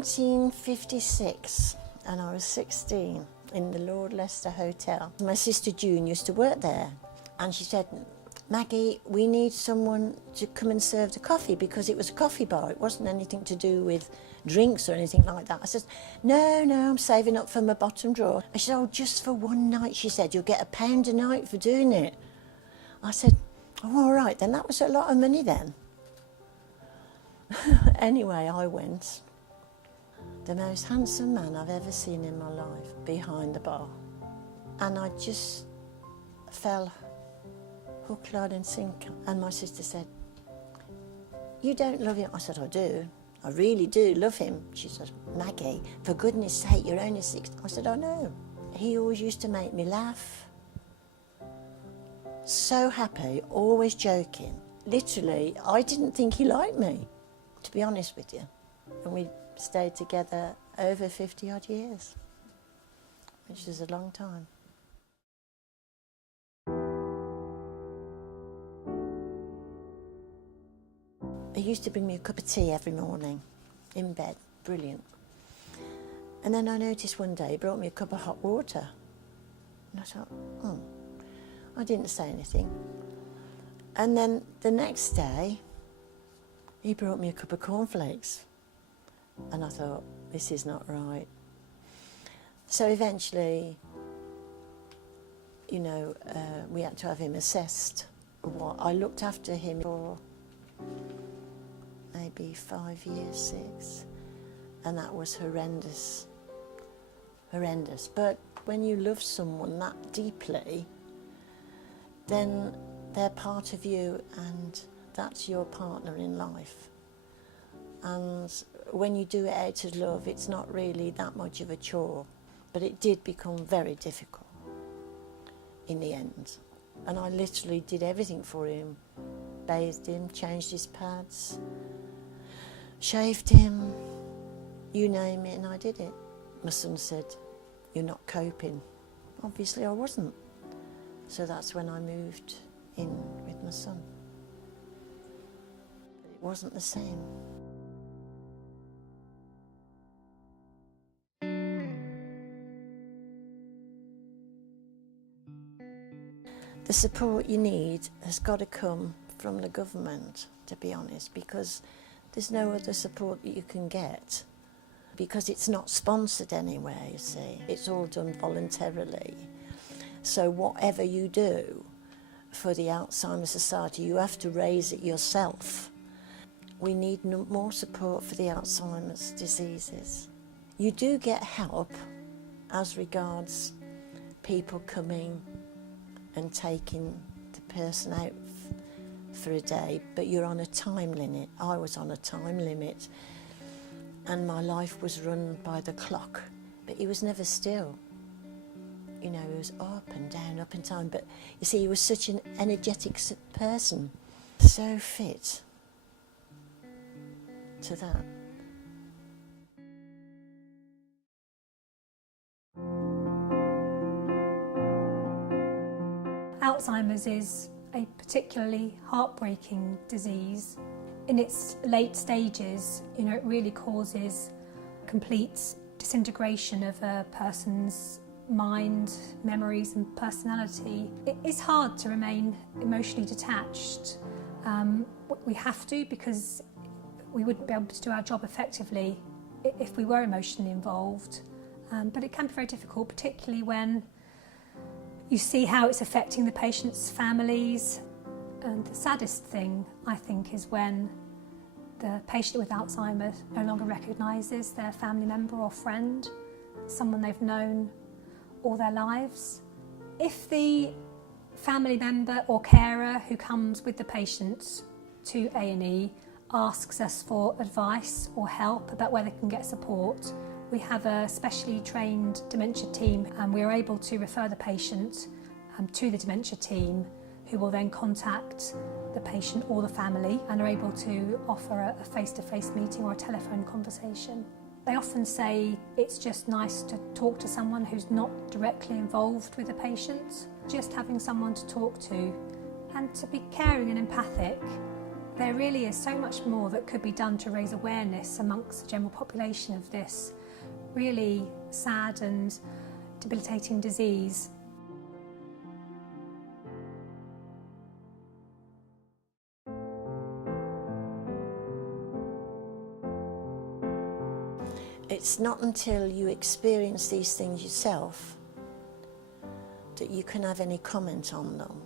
1956 and I was 16 in the Lord Leicester Hotel. My sister June used to work there and she said, Maggie, we need someone to come and serve the coffee, because it was a coffee bar. It wasn't anything to do with drinks or anything like that. I said, no, I'm saving up for my bottom drawer. I said, oh, just for one night, she said, you'll get £1 a night for doing it. I said, oh, all right, then that was a lot of money then. Anyway, I went. The most handsome man I've ever seen in my life behind the bar. And I just fell hook, line and sinker. And my sister said, you don't love him? I said, I do. I really do love him. She said, Maggie, for goodness sake, you're only 16. I said, I know. He always used to make me laugh. So happy, always joking. Literally, I didn't think he liked me, to be honest with you. And we stayed together over 50 odd years, which is a long time. He used to bring me a cup of tea every morning in bed, brilliant. And then I noticed one day he brought me a cup of hot water. And I thought, I didn't say anything. And then the next day, he brought me a cup of cornflakes. And I thought, this is not right. So eventually, you know, we had to have him assessed. I looked after him for maybe 5 years, 6, and that was horrendous. Horrendous. But when you love someone that deeply, then they're part of you and that's your partner in life. And when you do it out of love, it's not really that much of a chore. But it did become very difficult in the end. And I literally did everything for him. Bathed him, changed his pads, shaved him, you name it, and I did it. My son said, you're not coping. Obviously I wasn't. So that's when I moved in with my son. But it wasn't the same. The support you need has got to come from the government, to be honest, because there's no other support that you can get, because it's not sponsored anywhere, you see. It's all done voluntarily. So whatever you do for the Alzheimer Society, you have to raise it yourself. We need more support for the Alzheimer's diseases. You do get help as regards people coming and taking the person out for a day, but you're on a time limit. I was on a time limit and my life was run by the clock, but he was never still. You know, he was up and down, but you see, he was such an energetic person, so fit to that. Alzheimer's is a particularly heartbreaking disease. In its late stages, you know, it really causes complete disintegration of a person's mind, memories and personality. It is hard to remain emotionally detached. We have to, because we wouldn't be able to do our job effectively if we were emotionally involved. But it can be very difficult, particularly when you see how it's affecting the patient's families. And the saddest thing, I think, is when the patient with Alzheimer's no longer recognises their family member or friend, someone they've known all their lives. If the family member or carer who comes with the patient to A&E asks us for advice or help about where they can get support, we have a specially trained dementia team, and we're able to refer the patient to the dementia team, who will then contact the patient or the family and are able to offer a face-to-face meeting or a telephone conversation. They often say it's just nice to talk to someone who's not directly involved with the patient. Just having someone to talk to and to be caring and empathic There really is so much more that could be done to raise awareness amongst the general population of this really sad and debilitating disease. It's not until you experience these things yourself that you can have any comment on them.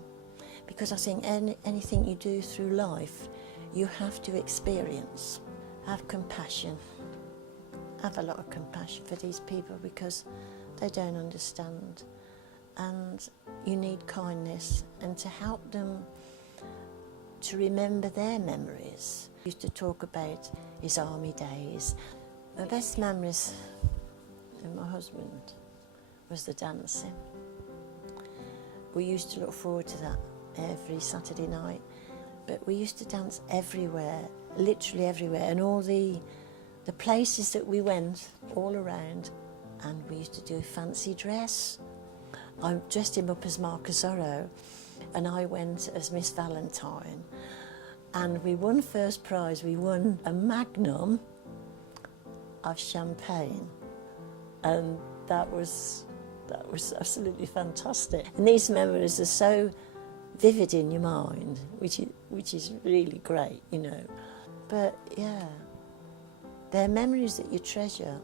Because I think anything you do through life, you have to experience. Have compassion. Have a lot of compassion for these people because they don't understand. And you need kindness and to help them to remember their memories. We used to talk about his army days. The best memories of my husband was the dancing. We used to look forward to that every Saturday night, but we used to dance everywhere, literally everywhere, and all the places that we went all around, and we used to do fancy dress. I dressed him up as Marcus Zorro, and I went as Miss Valentine, and we won first prize. We won a magnum of champagne, and that was absolutely fantastic. And these memories are so vivid in your mind, which is really great, you know. But yeah, they're memories that you treasure.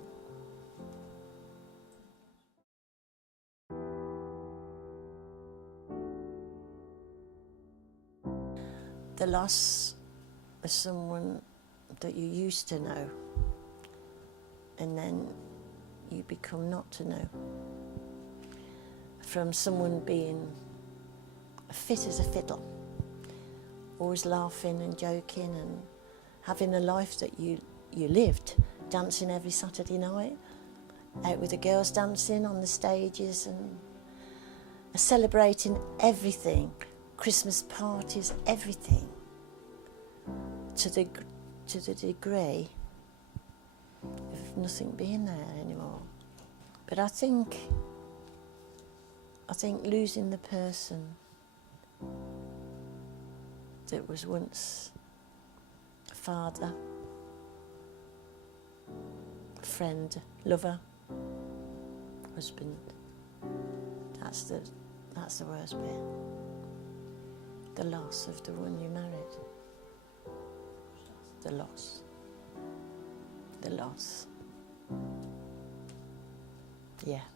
The loss of someone that you used to know, and then you become not to know. From someone being fit as a fiddle, always laughing and joking and having the life that you lived, dancing every Saturday night, out with the girls dancing on the stages and celebrating everything, Christmas parties, everything, to the degree of nothing being there anymore. But I think losing the person that was once a father, friend, lover, husband, that's the worst bit. The loss of the one you married. The loss. The loss. Yeah.